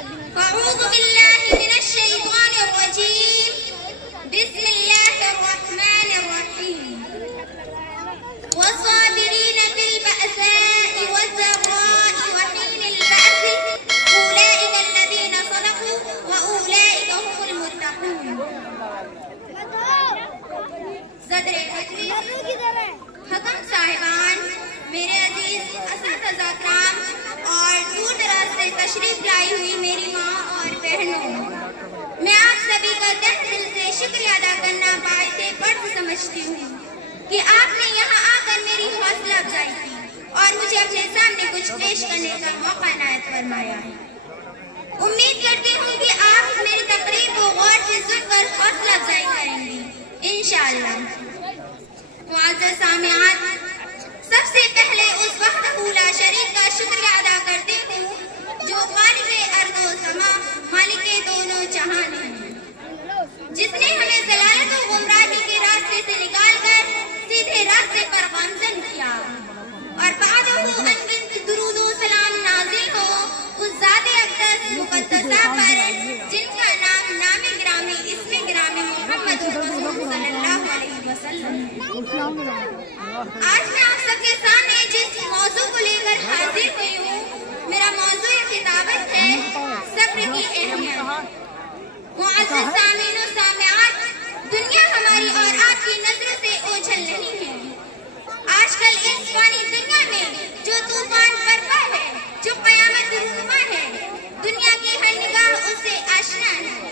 أعوذ بالله من الشيطان الرجيم. بسم الله الرحمن الرحيم. والصابرين في البأساء والضراء وحين البأس أولئك الذين صدقوا وأولئك هم المتقون. صدر حکم صاحبان، میرے عزیز اساتذہ کرام اور دور دراز سے تشریف لائی ہوئی میری ماں اور بہنوں، میں آپ سبھی کا تہ دل سے شکریہ ادا کرنا باعث فرض سمجھتی ہوں کہ آپ نے یہاں آ کر میری حوصلہ افزائی کی اور مجھے اپنے سامنے کچھ پیش کرنے کا موقع عنایت فرمایا ہے۔ امید کرتی ہوں کہ آپ میری تقریر کو غور سے سن کر حوصلہ افزائی کریں گی انشاءاللہ۔ معزز سامعات، سب سے پہلے اس وحدہ لا شریک کا شکریہ ادا کرتی ہوں جو خالق ارض و سما، مالک دونوں جہان ہے، جس نے ہمیں ضلالت و گمراہی کے راستے سے نکال کر سیدھے راستے پر گامزن کیا، اور بعدہ انگنت درود و سلام نازل ہو اس ذات اقدس مقدسہ پر جن کا نام نام گرامی اسم گرامی محمد رسول صلی اللہ علیہ وسلم ہے۔ آج میں آپ سب کے سامنے جس موضوع کو لے کر حاضر ہوئی ہوں، میرا موضوع خطابت ہے صبر کی اہمیت۔ معزز سامعین و سامعات، دنیا ہماری اور آپ کی نظروں سے اوجھل نہیں ہے۔ آج کل اس فانی دنیا میں جو طوفان برپا ہے، جو قیامت رونما ہے، دنیا کی ہر نگاہ اس سے آشنا ہے۔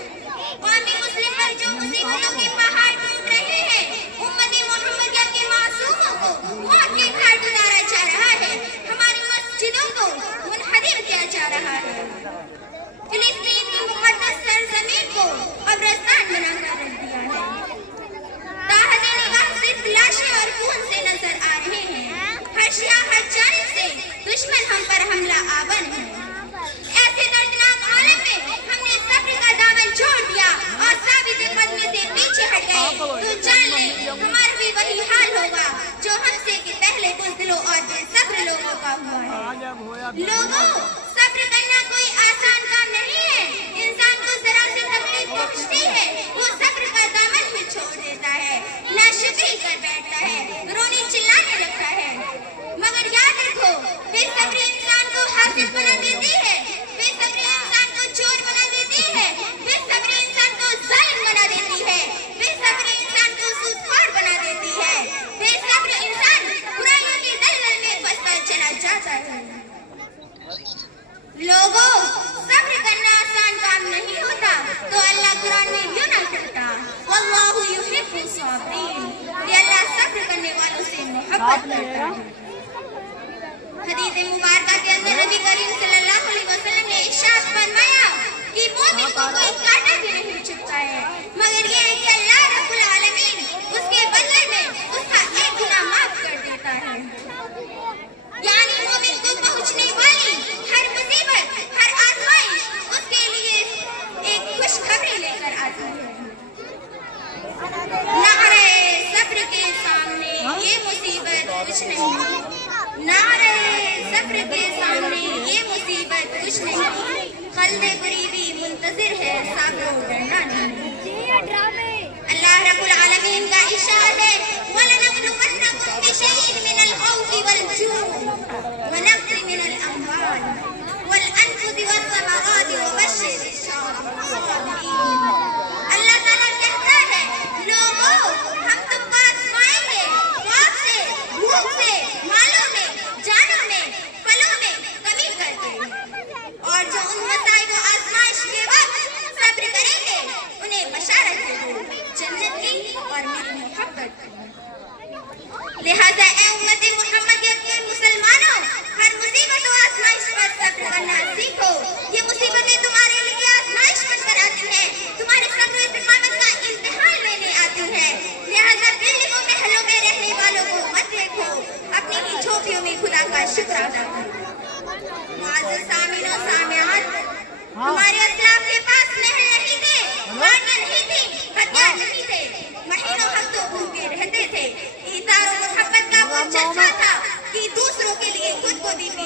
قومی مسلم پر جو مصیبتوں کے پہاڑ ٹوٹ رہے ہیں، امت محمدیہ کے معصوموں کو موت کے گھاٹ اتارا جا رہا ہے، ہماری مسجدوں کو منہدم کیا جا رہا ہے، فلسطین کی مقدس سرزمین کو قبرستان بنا کر رکھ دیا ہے۔ تاحد نگاہ صرف لاشیں اور خون سے نظر آ رہے ہیں، ہر شیعہ ہر جانب سے دشمن ہم پر حملہ آور ہے۔ ایسے دردناک عالم میں ہم نے صبر کا دامن چھوڑ دیا اور ثابت قدمی سے پیچھے ہٹ گئے تو جان لیں ہمارا بھی وہی حال ہوگا جو ہم سے کہ پہلے بزدلوں اور بے صبر لوگوں کا ہوا ہے۔ لوگوں، صبر کرنا کوئی آسان کام نہیں ہے۔ انسان کو ذرا سے تکلیف پہنچتی ہے، وہ صبر کا دامن بھی چھوڑ دیتا ہے، ناشکری کر بیٹھتا ہے، رونے چلانے لگتا ہے۔ مگر یاد رکھو، بے صبری انسان کو حاصل بنا دیتی ہے، بے صبری انسان کو چور بنا دیتی ہے، بے صبری انسان کو ظالم بنا دیتی ہے، بے صبری انسان کو سودخور بنا دیتی ہے، بے صبر انسان برائیوں کی دلدل میں پھنستا چلا جاتا ہے۔ لوگوں، صبر کرنا آسان کام نہیں ہوتا تو اللہ قرآن میں یوں نہ کہتا واللہ یحب الصابرین، کہ اللہ صبر کرنے والوں سے محبت کرتا ہے۔ حدیث مبارکہ کے اندر نبی کریم صلی اللہ علیہ وسلم نے ارشاد فرمایا کہ مومن کو کوئی کانٹا بھی نہیں چبھتا ہے مگر یہ ہے کہ اللہ رب العالمین اس کے بدلے میں اس کا ایک گناہ معاف کر دیتا ہے۔ یعنی مومن کو پہنچنے والی ہر مصیبت، ہر آزمائش اس کے لیے ایک خوشخبری لے کر آتی ہے۔ نعرہ صبر کے سامنے یہ مصیبت کچھ نہیں، نعرہ صبر کے سامنے یہ مصیبت کچھ نہیں، خلد قریبی منتظر ہے، صبر و ڈرنا نہیں۔ اللہ رب العالمین کا ارشاد ہے وَلَنَبْلُوَنَّكُمْ بِشَيْءٍ مِّنَ الْخَوْفِ وَالْجُوعِ وَنَقْصٍ مِّنَ الْأَمْوَالِ وَالْأَنفُسِ وَالثَّمَرَاتِ وَبَشِّرِ الصَّابِرِينَ۔ اللہ تعالیٰ کہتا ہے لوگوں، ہم تم کو آزمائیں گے، خواب سے، بھوک سے، مالوں میں، جانوں میں، پھلوں میں کمی کر کے، اور جو ان مسائل و آزمائش کے وقت صبر کریں گے انہیں بشارت دے دو جنت کی اور میری محبت کی۔ لہذا اے امت محمدیہ کے مسلمانوں، ہر مصیبت و آزمائش پر صبر کرنا سیکھو۔ یہ مصیبتیں تمہارے لیے آزمائش بن کر آتی ہیں، تمہارے صبر و استقامت کا امتحان لینے آتی ہیں۔ لہذا بلڈنگوں میں محلوں میں رہنے والوں کو مت دیکھو، اپنی ہی جھوپڑیوں میں خدا کا شکر ادا کرو۔ معزز سامعین و سامعات، ہمارے اسلاف کے پاس محل نہیں تھے، گاڑیاں نہیں تھیں، ہتھیار نہیں تھے، مہینوں ہفتوں بھوکے رہتے تھے۔ ایثار و محبت کا وہ